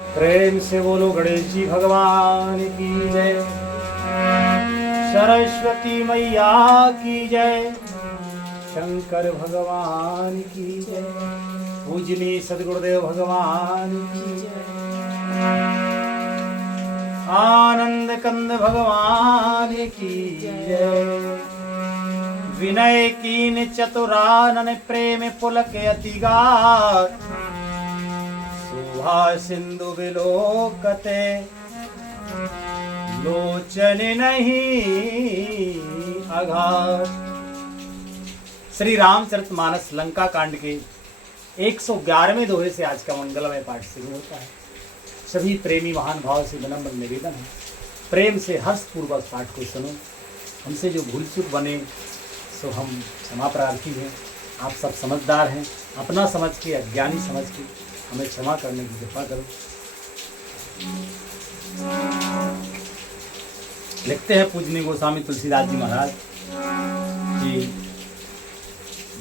प्रेम से बोलो गणेश जी भगवान की जय, सरस्वती मैया की जय, शंकर भगवान की जय, पूजनी सदगुरुदेव भगवान की जय, आनंद कंद भगवान की जय। विनय कीन चतुरानन प्रेम पुलक अतिगार, शोभा सिंधु विलोकते लोचन नहीं अघार। श्री रामचरितमानस लंका कांड के 111वें दोहे से आज का मंगलमय पाठ शुरू होता है। सभी प्रेमी महान भाव से विनम्र निवेदन है, प्रेम से हर्ष पूर्वक पाठ को सुनो। हमसे जो भूल चूक बने सो हम क्षमा प्रार्थी हैं। आप सब समझदार हैं, अपना समझ के अज्ञानी समझ के हमें क्षमा करने की कृपा करो। लिखते हैं पूजनीय गोस्वामी तुलसीदास जी महाराज कि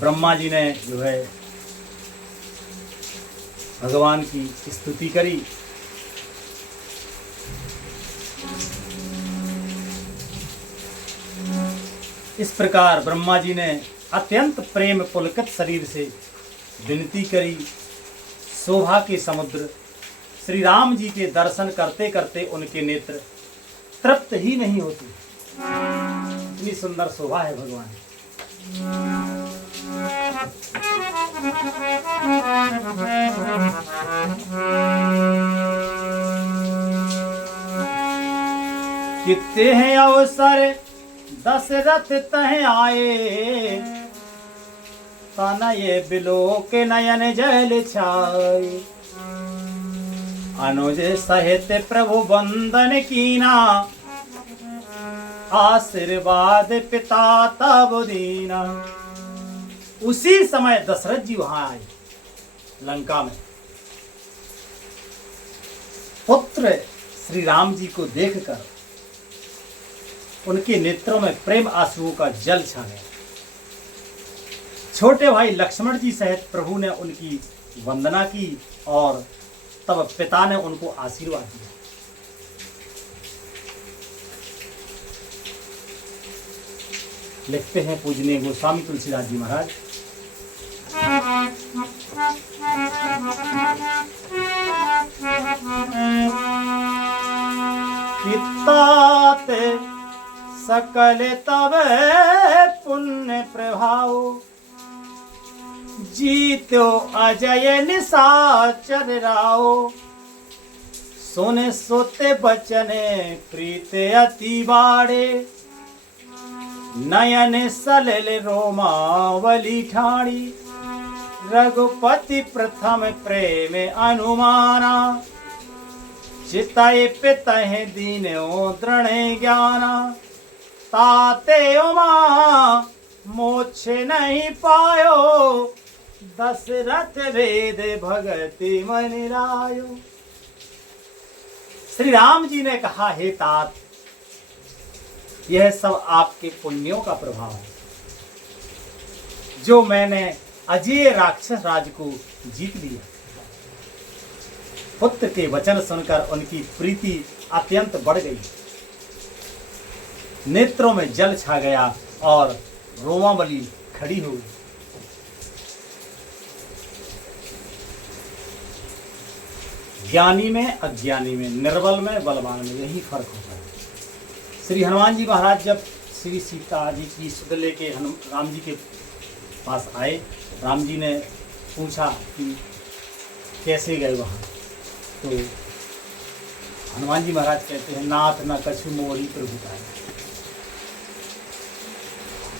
ब्रह्मा जी ने जो है भगवान की स्तुति करी, इस प्रकार ब्रह्मा जी ने अत्यंत प्रेम पुलकित शरीर से विनती करी। शोभा के समुद्र श्री राम जी के दर्शन करते करते उनके नेत्र तृप्त ही नहीं होते। इतनी सुंदर शोभा है भगवान। कितने हैं अवसर दशरथ तह आए, तनये बिलो के नयन जल छाए। अनुज सहित प्रभु वंदन कीना, आशीर्वाद पिता तब दीना। उसी समय दशरथ जी वहां आए लंका में। पुत्र श्री राम जी को देखकर उनके नेत्रों में प्रेम आंसुओं का जल छा गया। छोटे भाई लक्ष्मण जी सहित प्रभु ने उनकी वंदना की और तब पिता ने उनको आशीर्वाद दिया। लिखते हैं पूजनीय गोस्वामी तुलसीदास जी महाराज, कितात सकल तब पुण्य प्रभाव, जीतो अजय निशाचर राव। सोने सोते बचने प्रीत अति बाड़े, नयन सलिल रोमावली ठाणी। रघुपति प्रथम प्रेम अनुमाना, चितय पितः दीनो दृढ़ ज्ञाना। ताते उमा मोक्ष नहीं पायो, दशरथ वेद भगति मन रायो। श्री राम जी ने कहा, हे तात, यह सब आपके पुण्यों का प्रभाव है, जो मैंने अजय राक्षस राज को जीत लिया। पुत्र के वचन सुनकर उनकी प्रीति अत्यंत बढ़ गई, नेत्रों में जल छा गया और रोमावली खड़ी हो गई। ज्ञानी में अज्ञानी में, निर्बल में बलवान में यही फर्क होता है। श्री हनुमान जी महाराज जब श्री सीता जी की सुध लेके राम जी के पास आए, राम जी ने पूछा कि कैसे गए वहाँ, तो हनुमान जी महाराज कहते हैं, नाथ न कछु मोरी प्रभुताई।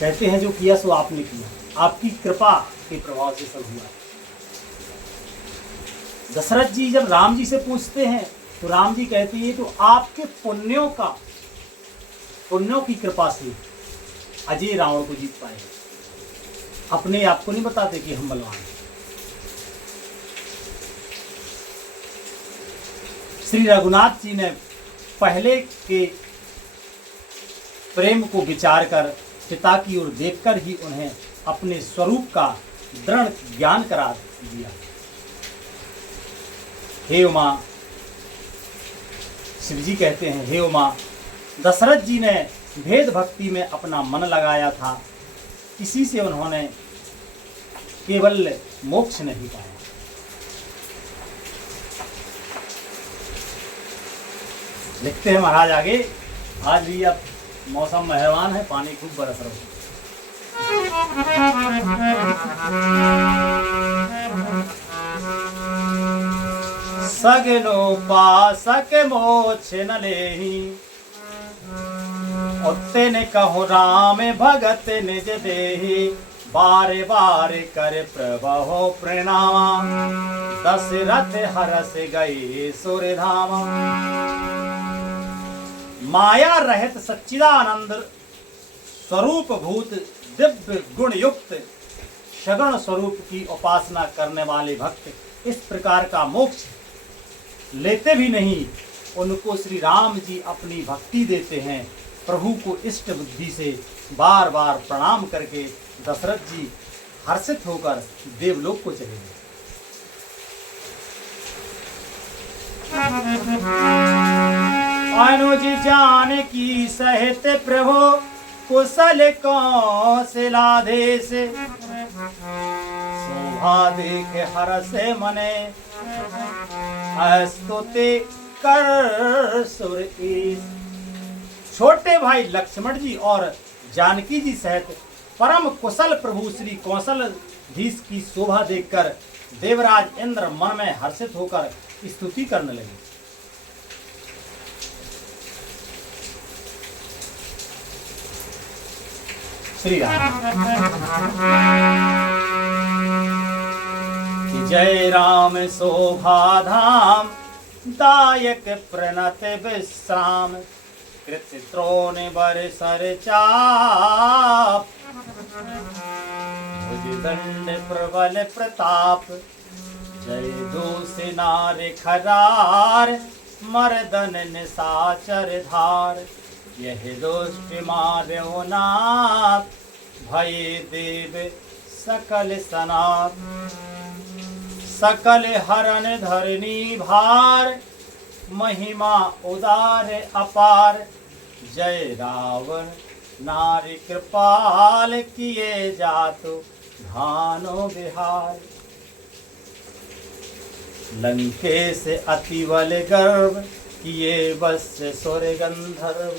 कहते हैं जो किया सो आपने किया, आपकी कृपा के प्रभाव से सब हुआ। दशरथ जी जब राम जी से पूछते हैं तो राम जी कहते हैं तो आपके पुण्यों की कृपा से अजय रावण को जीत पाए। अपने आप को नहीं बताते कि हम बलवान हैं। श्री रघुनाथ जी ने पहले के प्रेम को विचार कर पिता की ओर देखकर ही उन्हें अपने स्वरूप का दृढ़ ज्ञान करा दिया। हे उमा, शिव जी कहते हैं, हे उमा, दशरथ जी ने भेद भक्ति में अपना मन लगाया था, इसी से उन्होंने केवल मोक्ष नहीं पाया। लिखते हैं महाराज आगे, आज भी अब मौसम मेहरबान है, पानी खूब बरस रहा है। सगनो पासक मोछ न लेही, उत्ते ने कहो राम भगत निज देही, बारे बारे कर प्रभहो प्रणाम, दशरथ हरस गए सुरधामा। माया रहित सच्चिदानंद स्वरूप भूत दिव्य गुण युक्त सगुण स्वरूप की उपासना करने वाले भक्त इस प्रकार का मोक्ष लेते भी नहीं, उनको श्री राम जी अपनी भक्ति देते हैं। प्रभु को इष्ट बुद्धि से बार बार प्रणाम करके दशरथ जी हर्षित होकर देवलोक को चले गए। अनुज जानकी सहित प्रभु कुशल कौशलाधेश, शोभा देख हर्ष मने स्तुति कर सुर ईश। छोटे भाई लक्ष्मण जी और जानकी जी सहित परम कुशल प्रभु श्री कौशलधीश की शोभा देखकर देवराज इंद्र मन में हर्षित होकर स्तुति करने लगे। श्री राम। जय राम शोभा धाम, दायक प्रणत विश्राम, कृत त्रोण बर सर चाप, भुजदंड प्रबल प्रताप, जय दोष नार खरार, मर्दन निशाचर धार, यह दुष्ट मार्यो नाथ, भय देव सकल सनाथ, सकल हरन धरनी भार, महिमा उदार अपार, जय रावण नारी कृपाल, किए जातु धानो बिहार। लंकेश अति बल गर्व, किए बस सुर गंधर्व,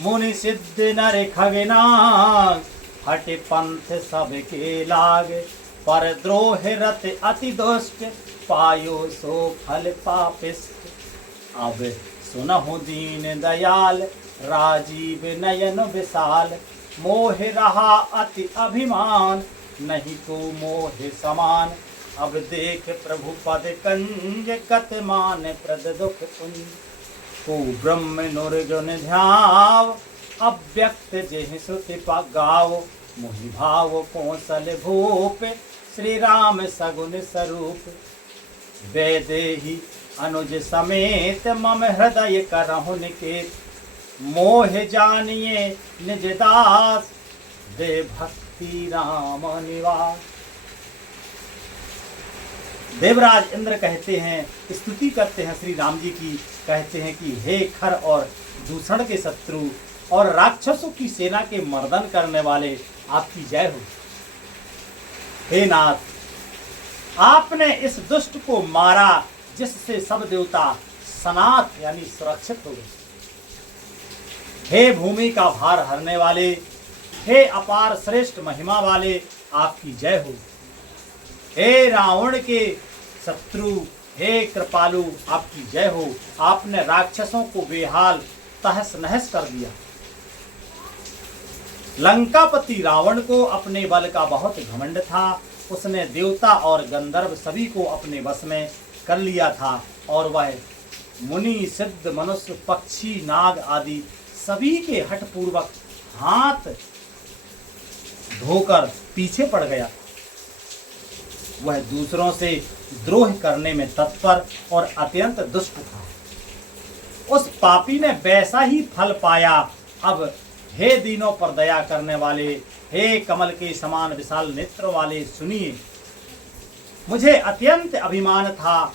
मुनि सिद्ध नर खगनाग, हट पंथ सबके लाग, पर द्रोह रत अति दुष्ट, पायो सो फल पापिष्ट। अब सुनहु दीन दयाल, राजीव नयन विशाल, मोह रहा अति अभिमान, नहीं को मोह समान। अब देख प्रभु पद कंज, कत मान प्रद दुख पुंज, को ब्रह्म नुरजन ध्याव, अव्यक्त जेहि श्रुति गाव, मोहि भाव कौशल भूप, श्री राम सगुन स्वरूप। वैदेही अनुज समेत, मम हृदय करहु निकेत, मोह जानिए निज दास, दे भक्ति राम निवास। देवराज इंद्र कहते हैं, स्तुति करते हैं श्री राम जी की, कहते हैं कि हे खर और दूषण के शत्रु और राक्षसों की सेना के मर्दन करने वाले, आपकी जय हो। हे नाथ, आपने इस दुष्ट को मारा जिससे सब देवता सनाथ यानी सुरक्षित हो गए। हे भूमि का भार हरने वाले, हे अपार श्रेष्ठ महिमा वाले, आपकी जय हो। हे रावण के शत्रु, हे कृपालु, आपकी जय हो। आपने राक्षसों को बेहाल तहस नहस कर दिया। लंकापति रावण को अपने बल का बहुत घमंड था। उसने देवता और गंधर्व सभी को अपने वश में कर लिया था और वह मुनि सिद्ध मनुष्य पक्षी नाग आदि सभी के हठपूर्वक हाथ धोकर पीछे पड़ गया। वह दूसरों से द्रोह करने में तत्पर और अत्यंत दुष्ट था। उस पापी ने वैसा ही फल पाया। अब हे दीनों पर दया करने वाले, हे कमल के समान विशाल नेत्र वाले, सुनिए। मुझे अत्यंत अभिमान था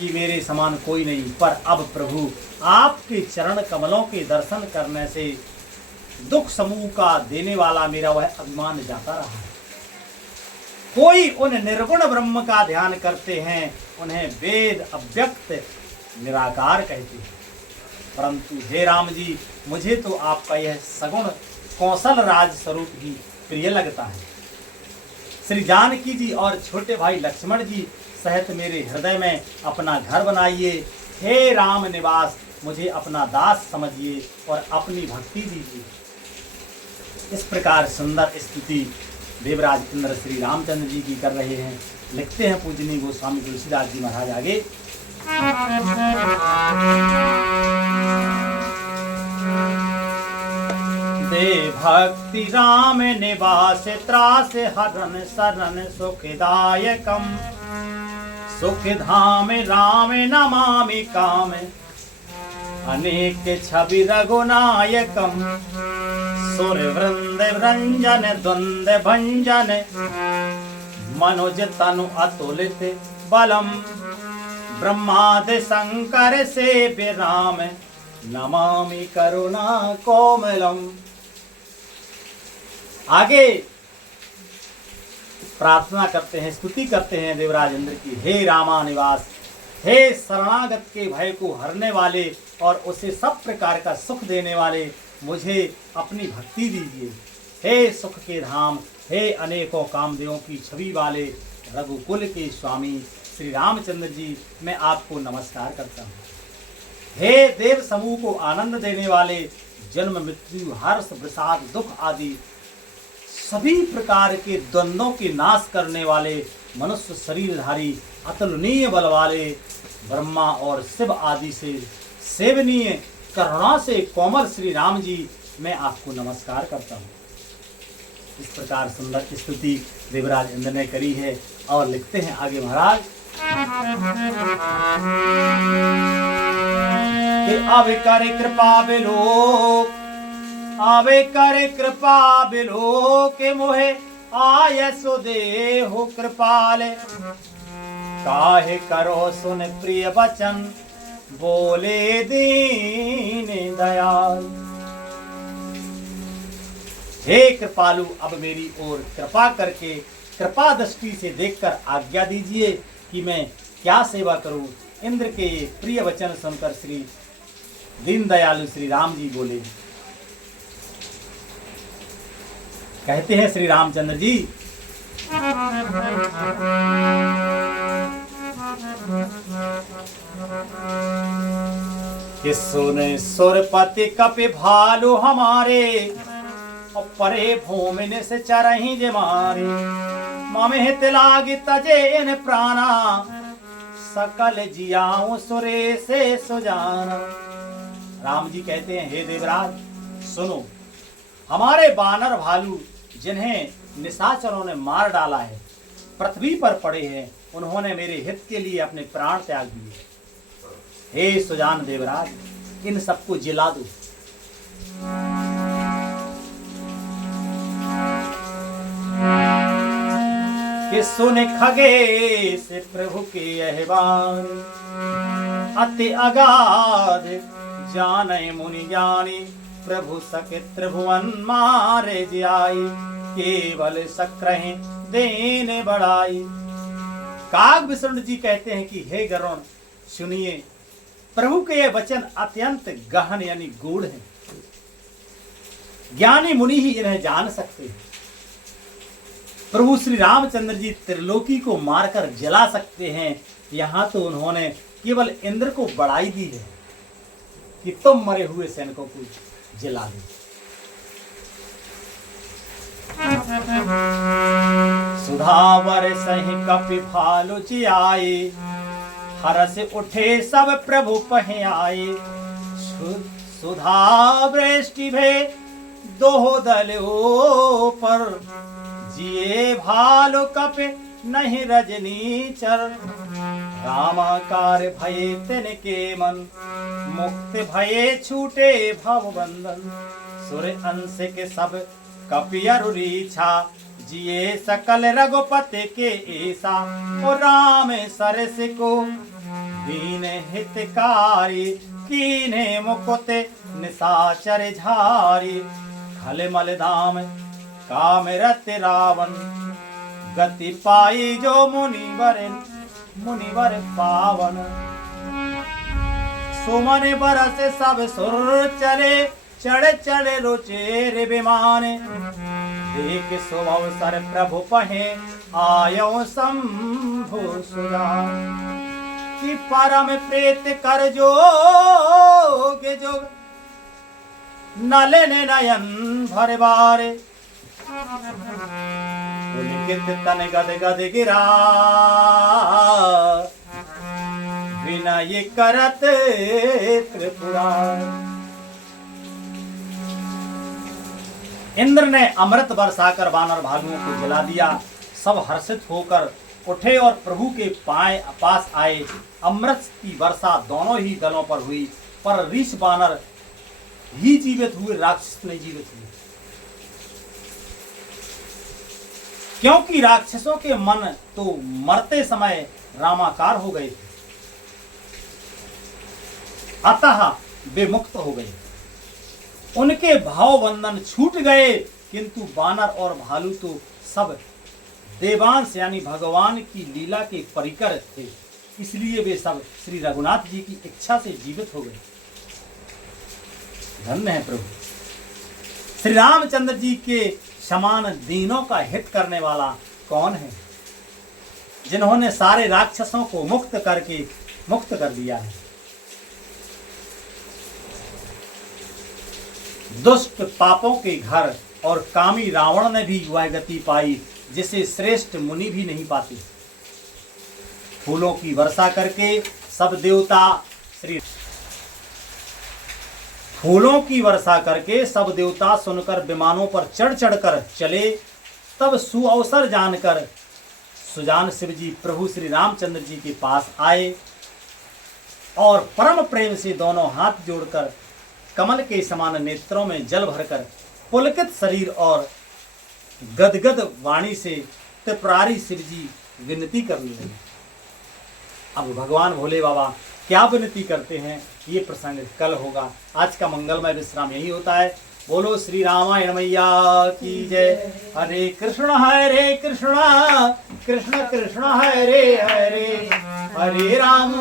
कि मेरे समान कोई नहीं, पर अब प्रभु आपके चरण कमलों के दर्शन करने से दुख समूह का देने वाला मेरा वह अभिमान जाता रहा है। कोई उन निर्गुण ब्रह्म का ध्यान करते हैं, उन्हें वेद अव्यक्त निराकार कहते हैं, परंतु हे राम जी, मुझे तो आपका यह सगुण कौशल राज स्वरूप ही प्रिय लगता है। श्री जानकी जी और छोटे भाई लक्ष्मण जी सहित मेरे हृदय में अपना घर बनाइए। हे राम निवास, मुझे अपना दास समझिए और अपनी भक्ति दीजिए। इस प्रकार सुंदर स्तुति देवराज इंद्र श्री रामचंद्र जी की कर रहे हैं। लिखते हैं पूजनीय गोस्वामी तुलसीदास जी महाराज आगे। दे भक्ति राम निवास त्रास हरन शरण सुखदायकम, सुख धाम राम नमामि काम, अनेक छवि रघुनायकम, सुर वृंद रंजन द्वंद भंजन, मनोज तनु अतुलित बलम, ब्रह्मादि शंकर सेव्य राम, नमामि करुणा कोमलम। आगे प्रार्थना करते हैं, स्तुति करते हैं देवराज इंद्र की। हे रामानिवास, हे शरणागत के भय को हरने वाले और उसे सब प्रकार का सुख देने वाले, मुझे अपनी भक्ति दीजिए। हे सुख के धाम, हे अनेकों कामदेवों की छवि वाले रघुकुल के स्वामी श्री रामचंद्र जी, मैं आपको नमस्कार करता हूँ। हे देव समूह को आनंद देने वाले, जन्म मृत्यु हर्ष विषाद दुख आदि सभी प्रकार के द्वंद्वों के नाश करने वाले, मनुष्य शरीरधारी अतुलनीय बल वाले, ब्रह्मा और शिव आदि से सेवनीय करुणा से कोमल श्री राम जी, मैं आपको नमस्कार करता हूँ। इस प्रकार सुंदर स्तुति देवराज इंद्र ने करी है और लिखते हैं आगे महाराज कि अब कर कृपा बिलो, आवे कर कृपा बिलो के मोहे आय सो देहो कृपाल, काहे करो सुन प्रिय वचन, बोले दीन दयाल। हे कृपालु, अब मेरी ओर कृपा करके कृपा दृष्टि से देखकर आज्ञा दीजिए कि मैं क्या सेवा करूं। इंद्र के ये प्रिय वचन सुनकर श्री दीन दयालु श्री राम जी बोले, कहते हैं श्री रामचंद्र जी, कि सुने सुरपति कपि भालु हमारे, और परे भूमिन से चरही जे मारे, मम हित लागी तजे इन प्राणा, सकल जियाऊं सुरे से सुजाना। राम जी कहते हैं, हे देवराज सुनो, हमारे बानर भालू जिन्हें निशाचरों ने मार डाला है, पृथ्वी पर पड़े हैं, उन्होंने मेरे हित के लिए अपने प्राण त्याग दिए। हे सुजान देवराज, इन सबको जिला दो। कि सुन खगेश प्रभु के यह वाणी, अति अगाध जाने मुनि ज्ञानी, प्रभु सके त्रिभुवन मारे जाई, केवल सक्रहि देने बढ़ाई। काग विष्णु जी कहते हैं कि हे गरुण सुनिए, प्रभु के ये वचन अत्यंत गहन यानी गूढ़ हैं, ज्ञानी मुनि ही इन्हें जान सकते हैं। प्रभु श्री रामचंद्र जी त्रिलोकी को मारकर जला सकते हैं, यहाँ तो उन्होंने केवल इंद्र को बढ़ाई दी है कि तुम मरे हुए सैनिकों को जला दो। सुधावर सही कपि भालु जियाए, हरस उठे सब प्रभु पहे आए, सुधा वृष्टि भे दोहो दलो पर, जिए भालु कपि नहीं रजनीचर, रामाकार भये तिनके मन, मुक्त भये छूटे भव बंधन, सुर अंश के सब कपि अरुरीछा, जिए सकल रघुपति के ऐसा, और राम सरस को दीन हितकारी, कीने मुकुट निशाचर झारी। खल मल धाम कामरत रावण, गति पाई जो मुनिवर पावन। सुमन बरस सब सुर चले, चढ़ चढ़ रुचेर विमान। देख शुभ अवसर प्रभु पहे, आयो शंभु सुजान। कि परम प्रीत कर जोग जोग, नलन नयन भर बारे। पुलकित तन गद गद गिरा, विनय करत त्रिपुरारी। इंद्र ने अमृत बरसाकर वानर भालुओं को जला दिया। सब हर्षित होकर उठे और प्रभु के पास आए। अमृत की वर्षा दोनों ही दलों पर हुई, पर ऋष वानर ही जीवित हुए, राक्षस नहीं जीवित हुए, क्योंकि राक्षसों के मन तो मरते समय रामाकार हो गए थे, अतः वे मुक्त हो गए। उनके भाव बंधन छूट गए, किंतु वानर और भालू तो सब देवांश यानी भगवान की लीला के परिकर थे, इसलिए वे सब श्री रघुनाथ जी की इच्छा से जीवित हो गए। धन्य है प्रभु। श्री रामचंद्र जी के समान दीनों का हित करने वाला कौन है, जिन्होंने सारे राक्षसों को मुक्त कर दिया है। दुष्ट पापों के घर और कामी रावण ने भी वह गति पाई जिसे श्रेष्ठ मुनि भी नहीं पाते। फूलों की वर्षा करके सब देवता सुनकर विमानों पर चढ़ चढ़कर चले। तब सुअवसर जानकर सुजान शिव जी प्रभु श्री रामचंद्र जी के पास आए और परम प्रेम से दोनों हाथ जोड़कर कमल के समान नेत्रों में जल भरकर पुलकित शरीर और गदगद वाणी से त्रिपुरारी शिव जी विनती करने लगे। अब भगवान भोले बाबा क्या विनती करते हैं, ये प्रसंग कल होगा। आज का मंगलमय विश्राम यही होता है। बोलो श्री रामायण मैया की जय। हरे कृष्ण कृष्ण कृष्ण हरे हरे, हरे राम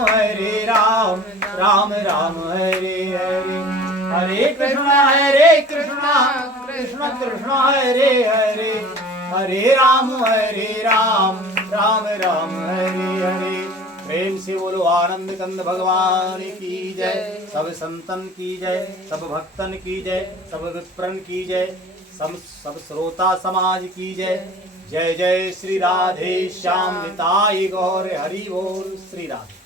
राम राम हरे हरे। हरे कृष्ण कृष्ण कृष्ण हरे हरे, हरे राम राम राम हरे हरे। प्रेम से बोलो आनंद कंद भगवान की जय। सब संतन की जय, सब भक्तन की जय, सब विप्रन की जय, सब श्रोता समाज की जय। जय जय श्री राधे श्याम निताई गौर हरि बोल। श्री राधे।